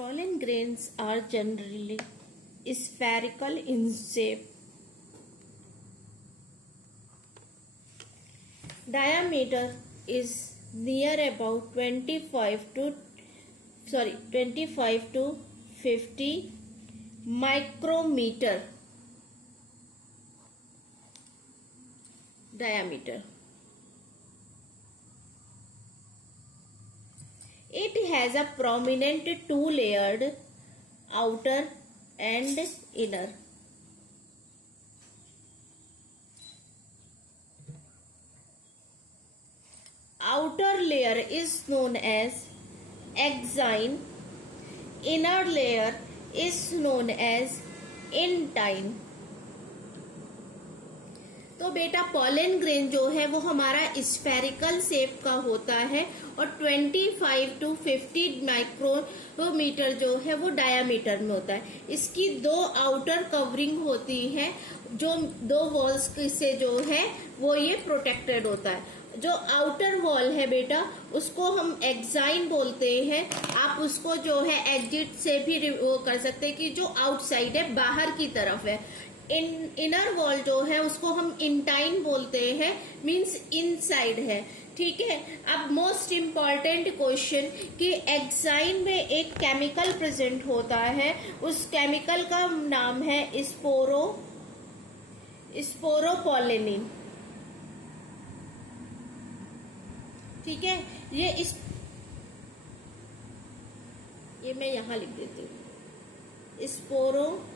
Pollen grains are generally spherical in shape. Diameter is near about 25 to 50 micrometer diameter. It has a prominent two-layered outer and inner. Outer layer is known as exine. Inner layer is known as intine. तो बेटा pollen grain जो है वो हमारा spherical shape का होता है और 25 टू 50 माइक्रोमीटर जो है वो डायामीटर में होता है. इसकी दो आउटर कवरिंग होती है, जो दो वॉल्स से जो है वो ये प्रोटेक्टेड होता है. जो आउटर वॉल है बेटा उसको हम एक्साइन बोलते हैं. आप उसको जो है एग्जिट से भी वो कर सकते हैं कि जो आउटसाइड है, बाहर की तरफ है. इनर वॉल जो है उसको हम इंटाइन बोलते हैं, मींस इनसाइड है. ठीक है. अब मोस्ट इम्पॉर्टेंट क्वेश्चन कि एक्साइन में एक केमिकल प्रेजेंट होता है, उस केमिकल का नाम है स्पोरोपोलिनिन. ठीक है. ये मैं यहां लिख देती हूँ, स्पोरोपोलिनिन.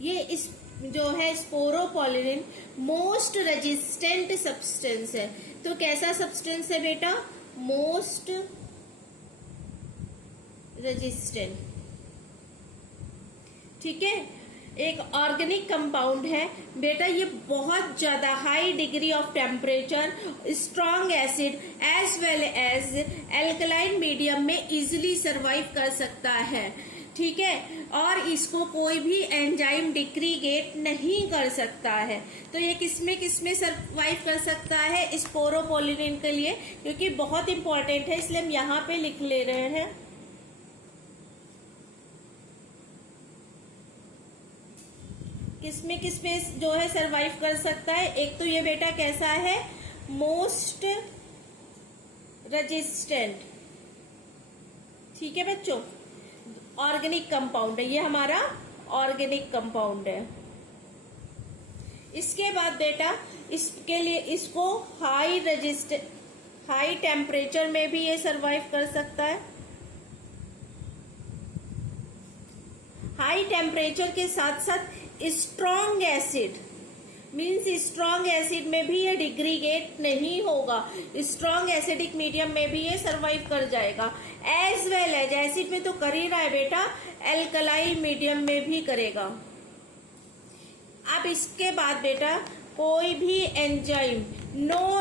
ये इस जो है स्पोरोपोलिनिन मोस्ट रेजिस्टेंट सब्सटेंस है. तो कैसा सब्सटेंस है बेटा? Most resistant. ठीक है. एक ऑर्गेनिक कंपाउंड है बेटा. ये बहुत ज्यादा high degree of temperature, strong acid as well as alkaline medium में इजिली सरवाइव कर सकता है. ठीक है. और इसको कोई भी एंजाइम डिग्रीगेट नहीं कर सकता है. तो ये किसमें सरवाइव कर सकता है? स्पोरोपोलिनिन के लिए, क्योंकि बहुत इंपॉर्टेंट है इसलिए हम यहाँ पे लिख ले रहे हैं. किसमें जो है सरवाइव कर सकता है? एक तो ये बेटा कैसा है? Most resistant. ठीक है बच्चों. ऑर्गेनिक कंपाउंड है, ये हमारा ऑर्गेनिक कंपाउंड है. इसके बाद बेटा इसके लिए इसको हाई टेम्परेचर में भी ये सरवाइव कर सकता है. हाई टेम्परेचर के साथ साथ strong acid, means strong acid में भी ये डिग्रीगेट नहीं होगा. स्ट्रॉन्ग एसिडिक मीडियम में भी ये सरवाइव कर जाएगा. एज वेल एज एसिड में तो कर ही रहा है बेटा, एल्कलाइन मीडियम में भी करेगा. अब इसके बाद बेटा कोई भी एंजाइम, नो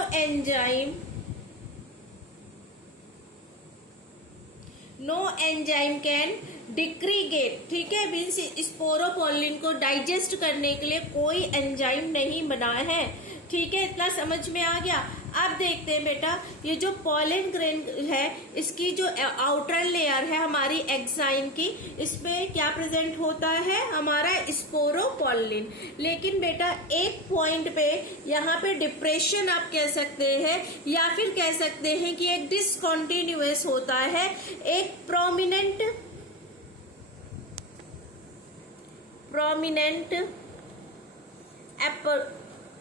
एंजाइम कैन डिग्रीगेट. ठीक है. मीन्स स्पोरोपोलिन को डाइजेस्ट करने के लिए कोई एंजाइम नहीं बना है. ठीक है. इतना समझ में आ गया. अब देखते हैं बेटा ये जो पॉलन ग्रेन है इसकी जो आउटर लेयर है हमारी एक्साइन की, इसमें क्या प्रेजेंट होता है? हमारा स्पोरोपोलिन. लेकिन बेटा एक पॉइंट पे यहाँ पे डिप्रेशन आप कह सकते हैं, या फिर कह सकते हैं कि एक डिसकंटिन्यूअस होता है. एक प्रोमिनेंट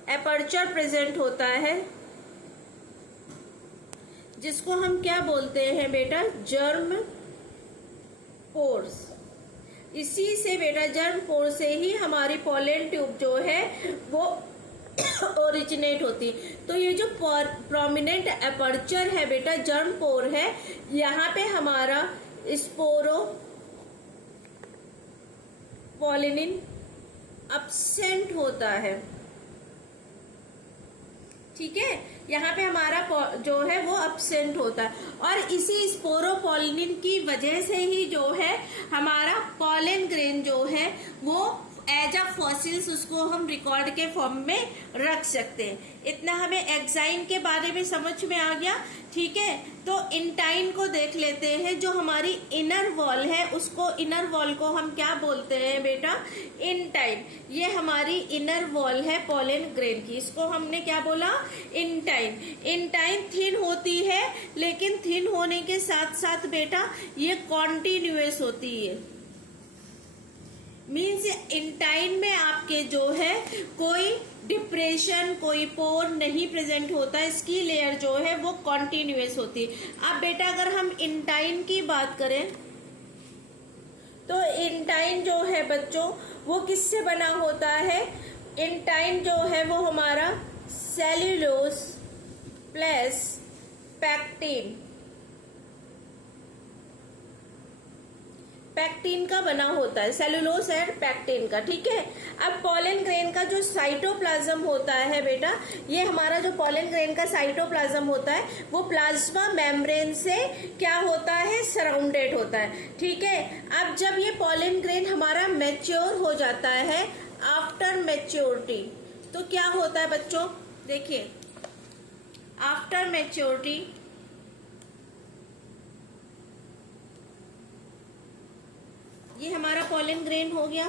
एपर्चर प्रेजेंट होता है, जिसको हम क्या बोलते हैं बेटा? Germ pores. इसी से बेटा जर्म पोर से ही हमारी पॉलन ट्यूब जो है वो ओरिजिनेट होती. तो ये जो प्रोमिनेंट एपर्चर है बेटा, जर्म पोर है, यहाँ पे हमारा स्पोरोपोलिनिन अब्सेंट होता है. ठीक है. यहाँ पे हमारा जो है वो अब्सेंट होता है. और इसी स्पोरोपोलिनिन की वजह से ही जो है हमारा पॉलन ग्रेन जो है वो एज अ फॉसिल्स उसको हम रिकॉर्ड के फॉर्म में रख सकते हैं। इतना हमें एक्साइन के बारे में समझ में आ गया। ठीक है, तो इंटाइन को देख लेते हैं। जो हमारी इनर वॉल है उसको, इनर वॉल को हम क्या बोलते हैं बेटा? इंटाइन। ये हमारी इनर वॉल है पोलन ग्रेन की, इसको हमने क्या बोला? इंटाइन। इंटाइन थिन होती है, लेकिन थिन होने के साथ साथ बेटा ये कॉन्टिन्यूअस होती है। मीन्स इंटाइन में आपके जो है कोई डिप्रेशन, कोई पोर नहीं प्रेजेंट होता, इसकी लेयर जो है वो कॉन्टिन्यूअस होती है। अब बेटा अगर हम इंटाइन की बात करें तो इंटाइन जो है बच्चों वो किससे बना होता है? इंटाइन जो है वो हमारा सेल्यूलोज प्लस पैक्टिन, पैक्टिन का बना होता है, सेलुलोज एंड पैक्टिन का। ठीक है, अब पोलन ग्रेन का जो साइटोप्लाज्म होता है बेटा, ये हमारा जो पोलन ग्रेन का साइटोप्लाज्म होता है वो प्लाज्मा मेम्ब्रेन से क्या होता है? सराउंडेड होता है। ठीक है, अब जब ये पोलन ग्रेन हमारा मैच्योर हो जाता है, आफ्टर मैच्योरिटी, तो क्या होता है बच्चों? देखिए, आफ्टर मैच्योरिटी ये हमारा पोलन ग्रेन हो गया,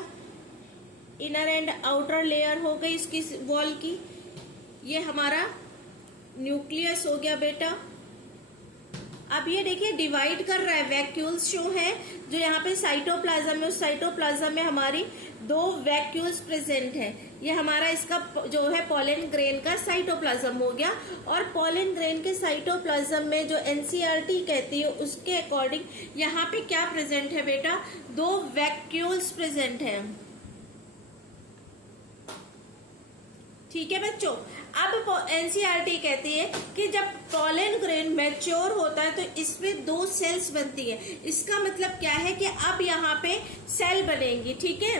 इनर एंड आउटर लेयर हो गई इसकी वॉल की। ये हमारा न्यूक्लियस हो गया बेटा। अब ये देखिए डिवाइड कर रहा है, वैक्यूल्स जो है जो यहाँ पे साइटोप्लाज्म है, उस साइटोप्लाज्म में हमारी 2 वैक्यूल्स प्रेजेंट है। ये हमारा इसका जो है पोलन ग्रेन का साइटोप्लाज्म हो गया। और पोलन ग्रेन के साइटोप्लाज्म में जो एनसीईआरटी कहती है उसके अकॉर्डिंग यहाँ पे क्या प्रेजेंट है बेटा? 2 वैक्यूल्स प्रेजेंट है। ठीक है बच्चों, अब एनसीईआरटी कहती है कि जब पोलन ग्रेन मैच्योर होता है तो इसमें 2 सेल्स बनती है। इसका मतलब क्या है कि अब यहाँ पे सेल बनेंगी। ठीक है,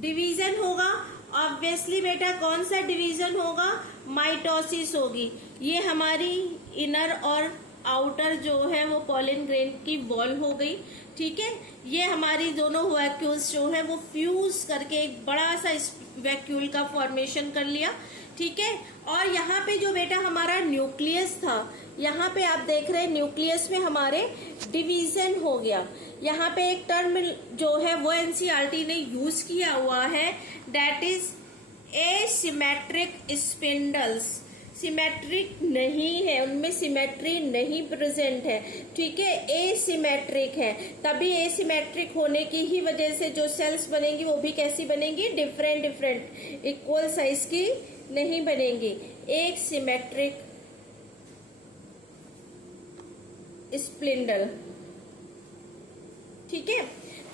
डिवीजन होगा, ऑब्वियसली बेटा कौन सा डिवीजन होगा? माइटोसिस होगी। ये हमारी इनर और आउटर जो है वो पोलन ग्रेन की वॉल हो गई। ठीक है, ये हमारी दोनों वैक्यूल्स जो है वो फ्यूज करके एक बड़ा सा वैक्यूल का फॉर्मेशन कर लिया। ठीक है, और यहाँ पे जो बेटा हमारा न्यूक्लियस था, यहाँ पे आप देख रहे हैं न्यूक्लियस में हमारे डिवीजन हो गया। यहाँ पे एक टर्म जो है वो एनसीईआरटी ने यूज किया हुआ है, that is asymmetric spindles. Symmetric नहीं है, उनमें सिमेट्री नहीं प्रेजेंट है। ठीक है, एसिमेट्रिक है, तभी एसिमेट्रिक होने की ही वजह से जो सेल्स बनेंगी वो भी कैसी बनेंगी? डिफरेंट डिफरेंट, इक्वल साइज की नहीं बनेंगी। एक सिमेट्रिक स्पिंडल। ठीक है,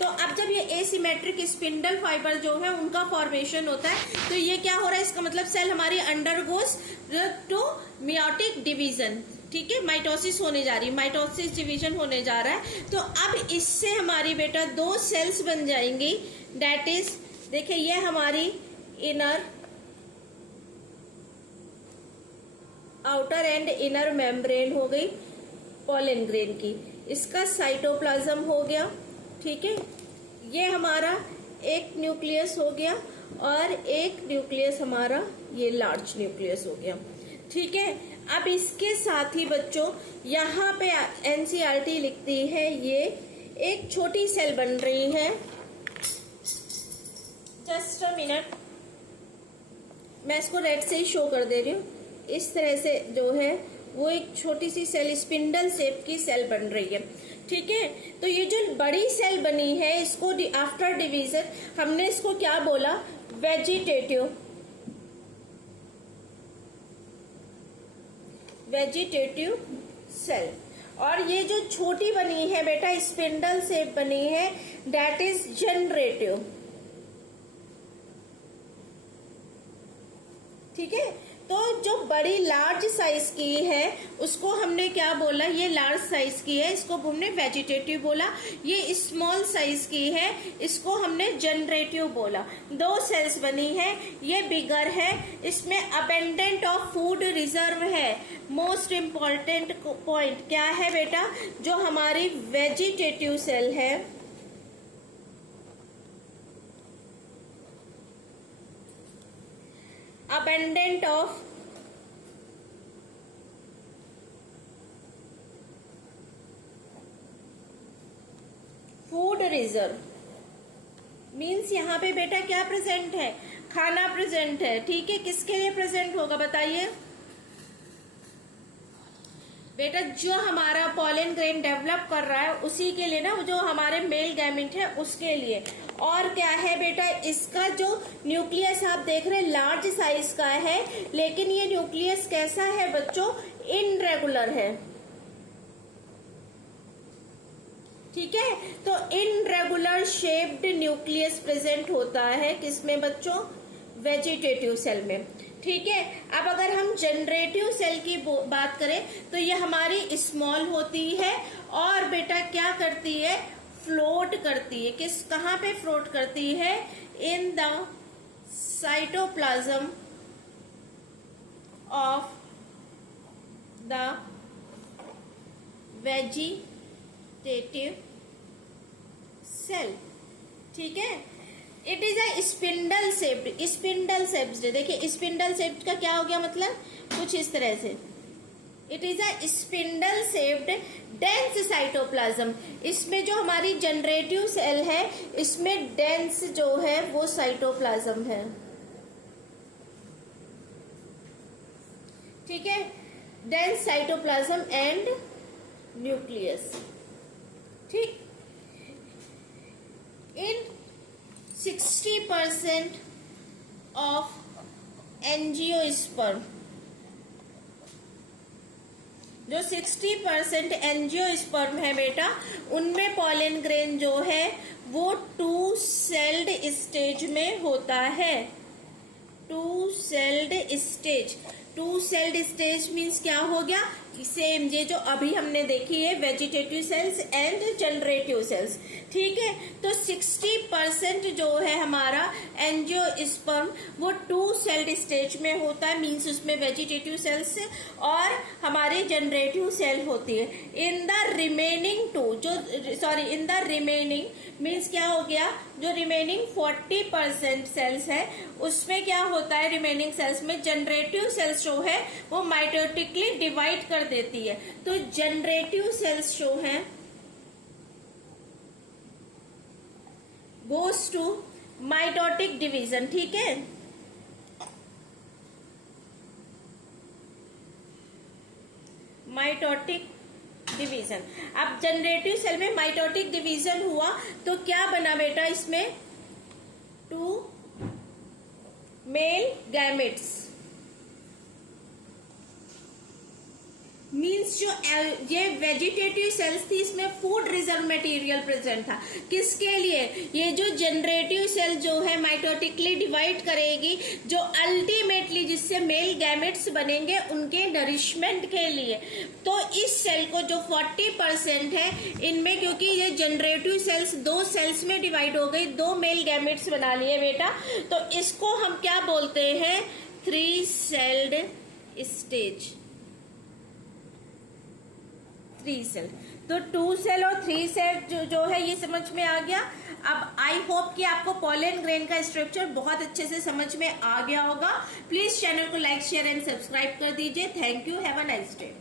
तो अब जब ये एसिमेट्रिक स्पिंडल फाइबर जो है उनका फॉर्मेशन होता है तो ये क्या हो रहा है? इसका मतलब सेल हमारी अंडरगोस टू मियोटिक डिवीजन। ठीक है, माइटोसिस होने जा रही है, माइटोसिस डिवीजन होने जा रहा है। तो अब इससे हमारी बेटा 2 सेल्स बन जाएंगी, दैट इज देखिए ये हमारी inner, outer and inner membrane हो गई पोलन ग्रेन की। इसका साइटोप्लाज्म हो गया। ठीक है, ये हमारा एक न्यूक्लियस हो गया और एक न्यूक्लियस हमारा ये लार्ज न्यूक्लियस हो गया। ठीक है, अब इसके साथ ही बच्चों यहाँ पे एनसीईआरटी लिखती है ये एक छोटी सेल बन रही है। जस्ट अ मिनट, मैं इसको रेड से ही शो कर दे रही हूँ। इस तरह से जो है वो एक छोटी सी सेल, स्पिंडल शेप की सेल बन रही है। ठीक है, तो ये जो बड़ी सेल बनी है इसको आफ्टर डिवीजन हमने इसको क्या बोला? Vegetative cell. और ये जो छोटी बनी है बेटा स्पिंडल शेप बनी है, दैट इज जनरेटिव। ठीक है, तो जो बड़ी लार्ज साइज की है उसको हमने क्या बोला? ये लार्ज साइज की है, इसको हमने वेजिटेटिव बोला। ये स्मॉल साइज की है, इसको हमने जनरेटिव बोला। 2 सेल्स बनी है, ये बिगर है, इसमें अबेंडेंट ऑफ फूड रिजर्व है। मोस्ट इम्पॉर्टेंट पॉइंट क्या है बेटा? जो हमारी वेजिटेटिव सेल है abundant of food reserve means यहाँ पे बेटा क्या प्रेजेंट है, खाना प्रेजेंट है। ठीक है, किसके लिए प्रेजेंट होगा बताइए बेटा, जो हमारा पॉलन ग्रेन डेवलप कर रहा है उसी के लिए ना, जो हमारे मेल गैमेट है उसके लिए। और क्या है बेटा, इसका जो न्यूक्लियस आप देख रहे हैं लार्ज साइज का है, लेकिन ये न्यूक्लियस कैसा है बच्चों, इनरेगुलर है। ठीक है, तो इनरेगुलर शेप्ड न्यूक्लियस प्रेजेंट होता है किसमें बच्चों, वेजिटेटिव सेल में। ठीक है, अब अगर हम जनरेटिव सेल की बात करें तो ये हमारी स्मॉल होती है और बेटा क्या करती है, फ्लोट करती है। कहाँ पे फ्लोट करती है, in the cytoplasm of the vegetative cell. ठीक है, it is a spindle shaped, spindle shaped. देखिए स्पिंडल शेप्ड का क्या हो गया मतलब, कुछ इस तरह से, it is a spindle shaped dense cytoplasm. इसमें जो हमारी जनरेटिव सेल है इसमें डेंस जो है वो साइटोप्लाज्म है। ठीक है, डेंस साइटोप्लाज्म एंड न्यूक्लियस। ठीक, इन 60% ऑफ एंजियोस्पर्म, जो 60% एंजियोस्पर्म है बेटा, उनमें पॉलन ग्रेन जो है वो 2 सेल्ड स्टेज में होता है। 2 sailed stage, 2 sailed stage means क्या हो गया, सेम ये जो अभी हमने देखी है vegetative cells and generative cells. ठीक है, तो 60% जो है हमारा एंजियोस्पर्म वो 2 सेल्ड स्टेज में होता है, मीन्स उसमें वेजिटेटिव सेल्स और हमारी जनरेटिव सेल होती है। इन द रिमेनिंग 2 जो इन द रिमेनिंग मीन्स क्या हो गया, जो रिमेनिंग 40% सेल्स है उसमें क्या होता है, रिमेनिंग सेल्स में जनरेटिव सेल्स जो है वो माइटोटिकली डिवाइड कर देती है। तो जनरेटिव सेल्स जो है गोस टू माइटोटिक डिवीजन। ठीक है, माइटोटिक डिवीजन। अब जनरेटिव सेल में माइटोटिक डिवीजन हुआ तो क्या बना बेटा, इसमें 2 मेल गैमेट्स, मीन्स जो ये वेजिटेटिव सेल्स थी इसमें फूड रिजर्व मटेरियल प्रेजेंट था। किसके लिए, ये जो जनरेटिव सेल जो है माइटोटिकली डिवाइड करेगी, जो अल्टीमेटली जिससे मेल गैमेट्स बनेंगे उनके नरिशमेंट के लिए। तो इस सेल को जो 40% है इनमें, क्योंकि ये जनरेटिव सेल्स 2 सेल्स में डिवाइड हो गई, 2 मेल गैमेट्स बना लिए बेटा, तो इसको हम क्या बोलते हैं, 3 सेल्ड स्टेज, 3 सेल। तो 2 सेल और 3 सेल जो है ये समझ में आ गया। अब आई होप कि आपको पॉलन ग्रेन का स्ट्रक्चर बहुत अच्छे से समझ में आ गया होगा। प्लीज चैनल को लाइक शेयर एंड सब्सक्राइब कर दीजिए। Thank you, have a nice day.